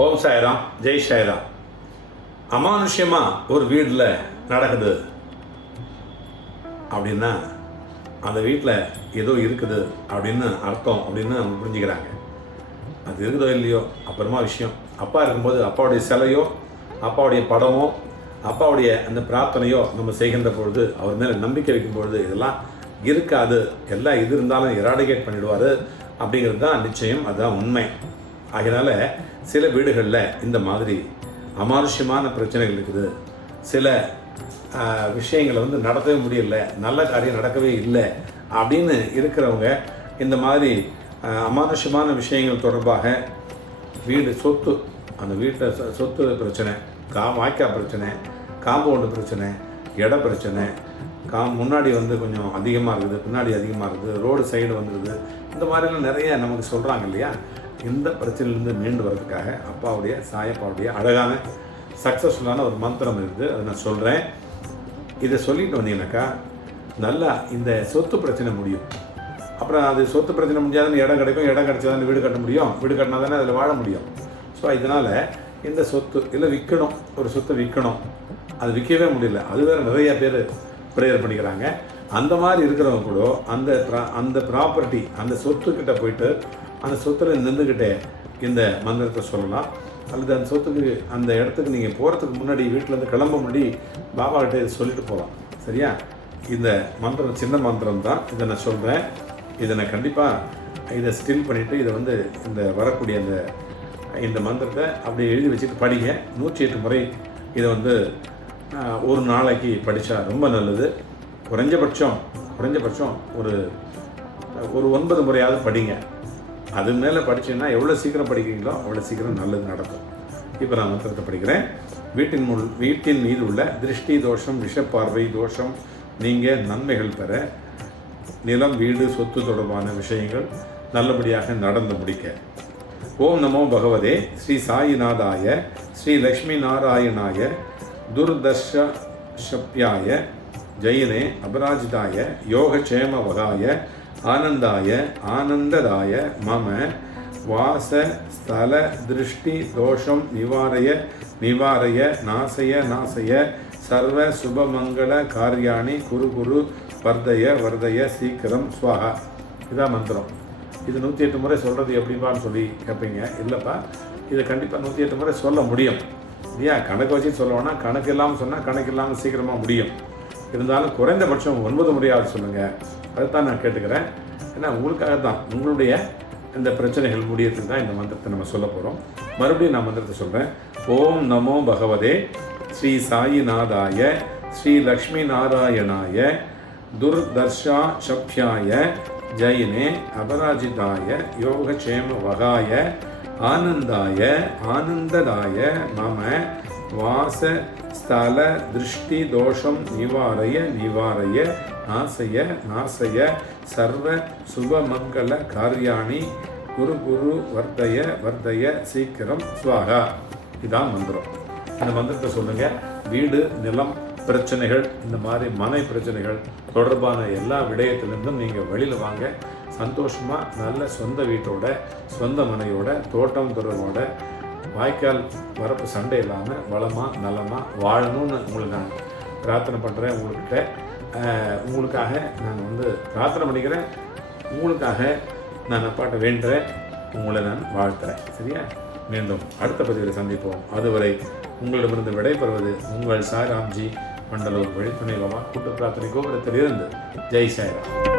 ஓம் சாய்ராம் ஜெய் சாய்ராம். அமானுஷ்யமாக ஒரு வீட்டில் நடக்குது. அப்படின்னா அந்த வீட்டில் ஏதோ இருக்குது அப்படின்னு அர்த்தம் அப்படின்னு அவங்க புரிஞ்சுக்கிறாங்க. அது இருக்குதோ இல்லையோ அப்புறமா விஷயம். அப்பா இருக்கும்போது அப்பாவுடைய சிலையோ அப்பாவுடைய படமோ அப்பாவுடைய அந்த பிரார்த்தனையோ நம்ம செய்கின்ற பொழுது அவர் மேலே நம்பிக்கை வைக்கும் பொழுது இதெல்லாம் இருக்காது. எல்லாம் இது இருந்தாலும் எராடிகேட் பண்ணிடுவார். அப்படிங்கிறது தான் நிச்சயம் அதுதான் உண்மை. அதனால் சில வீடுகளில் இந்த மாதிரி அமானுஷ்யமான பிரச்சனைகள் இருக்குது. சில விஷயங்களை வந்து நடத்தவே முடியல நல்ல காரியம் நடக்கவே இல்லை அப்படின்னு இருக்கிறவங்க இந்த மாதிரி அமானுஷ்யமான விஷயங்கள் தொடர்பாக வீடு சொத்து அந்த வீட்டில் சொத்து பிரச்சனை கா வாய்க்கா பிரச்சனை காம்பவுண்டு பிரச்சனை இட பிரச்சனை கா முன்னாடி வந்து கொஞ்சம் அதிகமாக இருக்குது பின்னாடி அதிகமாக இருக்குது ரோடு சைடு வந்துடுது இந்த மாதிரிலாம் நிறைய நமக்கு சொல்கிறாங்க இல்லையா? இந்த பிரச்சனையிலேருந்து மீண்டு வரதுக்காக அப்பாவுடைய சாயப்பாவுடைய அழகான சக்ஸஸ்ஃபுல்லான ஒரு மந்திரம் இருக்குது. அதை நான் சொல்கிறேன் இதை சொல்லிட்டு வந்தீங்கன்னாக்கா நல்லா இந்த சொத்து பிரச்சனை முடியும். அப்புறம் அது சொத்து பிரச்சனை முடியாதுன்னு இடம் கிடைக்கும் இடம் கிடைச்சா தானே வீடு கட்ட முடியும். வீடு கட்டினா தானே அதில் வாழ முடியும். ஸோ இதனால் இந்த சொத்து இல்லை விற்கணும் ஒரு சொத்தை விற்கணும். அது விற்கவே முடியல. அது வேறு நிறைய பேர் ப்ரேயர் பண்ணிக்கிறாங்க. அந்த மாதிரி இருக்கிறவங்க கூட அந்த ப்ரா- அந்த ப்ராப்பர்ட்டி அந்த சொத்துக்கிட்ட போயிட்டு அந்த சொத்தில் நின்றுக்கிட்டே இந்த மந்திரத்தை சொல்லலாம். அல்லது அந்த சொத்துக்கு அந்த இடத்துக்கு நீங்கள் போகிறதுக்கு முன்னாடி வீட்டிலேருந்து கிளம்ப முன்னாடி பாபாக்கிட்ட இதை சொல்லிட்டு போகலாம் சரியா? இந்த மந்திரம் சின்ன மந்திரம் தான். இதை நான் சொல்கிறேன் இதை நான் கண்டிப்பாக இதை ஸ்டில் பண்ணிவிட்டு இதை வந்து இந்த வரக்கூடிய அந்த இந்த மந்திரத்தை அப்படியே எழுதி வச்சுட்டு படிங்க. நூற்றி எட்டு முறை இதை வந்து ஒரு நாளைக்கு படித்தா ரொம்ப நல்லது. குறைஞ்சபட்சம் குறைஞ்சபட்சம் ஒரு ஒரு ஒன்பது முறையாவது படிங்க. அது மேலே படித்தீங்கன்னா எவ்வளோ சீக்கிரம் படிக்கிறீங்களோ அவ்வளோ சீக்கிரம் நல்லது நடக்கும். இப்போ நான் மந்திரத்தை படிக்கிறேன். வீட்டின் முள் வீட்டின் மீது உள்ள திருஷ்டி தோஷம் விஷப்பார்வை தோஷம் நீங்கள் நன்மைகள் பெற நிலம் வீடு சொத்து தொடர்பான விஷயங்கள் நல்லபடியாக நடந்து முடிக்க. ஓம் நமோ பகவதே. ஸ்ரீ சாயிநாதாய ஸ்ரீ லக்ஷ்மி நாராயணாய துர்தர்ஷப்யாய ஜெயினே அபராஜிதாய யோகக்ஷேமவகாய ஆனந்தாய ஆனந்ததாய மம வாச ஸ்தல திருஷ்டி தோஷம் நிவாரய நிவாரய நாசய நாசய சர்வ சுபமங்கள காரியாணி குரு குரு வர்தய வர்தய சீக்கிரம் ஸ்வாகா இதான் மந்திரம். இது நூற்றி எட்டு முறை சொல்கிறது எப்படிப்பான்னு சொல்லி கேட்பீங்க இல்லைப்பா இதை கண்டிப்பாக நூற்றி எட்டு முறை சொல்ல முடியும். இல்லையா கணக்கு வச்சு சொல்லணும்னா கணக்கு இல்லாமல் சொன்னால் கணக்கு இல்லாமல் சீக்கிரமாக முடியும். இருந்தாலும் குறைந்தபட்சம் ஒன்பது முறையாவது சொல்லுங்கள் அதுதான் நான் கேட்டுக்கிறேன். ஏன்னா உங்களுக்காக தான் உங்களுடைய இந்த பிரச்சனைகள் முடியறதுக்கு தான் இந்த மந்திரத்தை நம்ம சொல்ல போகிறோம் மறுபடியும் நான் மந்திரத்தை சொல்கிறேன் ஓம் நமோ பகவதே ஸ்ரீ சாயிநாதாய ஸ்ரீ லக்ஷ்மி நாராயணாய துர்தர்ஷா சப்யாய ஜெயினே அபராஜிதாய யோகக்ஷேம வகாய ஆனந்தாய ஆனந்ததாய மம வாச ஸ்தல திருஷ்டி தோஷம் நிவாரய நிவாரய நாசய நாசய சர்வ சுபமங்கள காரியாணி குரு குரு வர்த்தய வர்த்தய சீக்கிரம் சுவாகா. இதான் மந்திரம். இந்த மந்திரத்தை சொல்லுங்க. வீடு நிலம் பிரச்சனைகள் இந்த மாதிரி மனை பிரச்சனைகள் தொடர்பான எல்லா விடயத்திலிருந்தும் நீங்கள் வெளியில் வாங்க. சந்தோஷமாக நல்ல சொந்த வீட்டோட சொந்த மனையோட தோட்டம் தொடர்போட வாய்க்கால் வரப்பு சண்டை இல்லாமல் வளமாக நலமாக வாழணும்னு உங்களுக்கு நான் பிரார்த்தனை பண்ணுறேன் உங்கள்கிட்ட உங்களுக்காக நான் வந்து பிரார்த்தனை பண்ணிக்கிறேன். உங்களுக்காக நான் அப்பாட்ட வேண்டுறேன். உங்களை நான் வாழ்த்துறேன். சரியா? மீண்டும் அடுத்த பதிவில் சந்திப்போம். அதுவரை உங்களிடமிருந்து விடைபெறுவது உங்கள் சாய்ராம்ஜி மண்டலூர் வெளித்துணை பவா கூட்டு பிரார்த்தனை கோபுரத்தில் இருந்து ஜெய் சாய்ராம்.